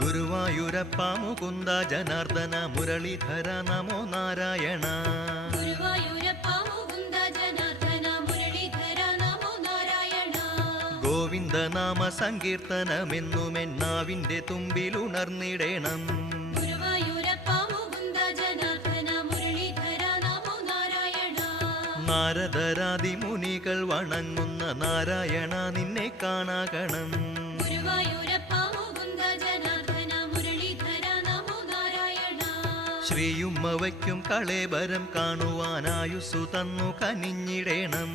ഗുരുവായൂരപ്പ മുകുന്ദ ജനാർദ്ദന മുരളീധര നമോ നാരായണ. ഗുരുവായൂരപ്പ മുകുന്ദ ജനാർദ്ദന മുരളീധര നമോ നാരായണ. ഗോവിന്ദനാമ സങ്കീർത്തനമെന്നുമെന്നാവിന്റെ തുമ്പിലുണർന്നിടേണം. ഗുരുവായൂരപ്പ മുകുന്ദ ജനാർദ്ദന മുരളീധര നമോ നാരായണ. നാരദരാദി മുനികൾ വണങ്ങുന്ന നാരായണ നിന്നെ കാണാകണം. ഗുരുവായൂരപ്പ മുകുന്ദ ജനാർദ്ദന മുരളീധര നമോ നാരായണ. ശ്രീയുമ്മ വയ്ക്കും കളേബരം കാണുവാനായുസ്സു തന്നു കനിഞ്ഞിടേണം.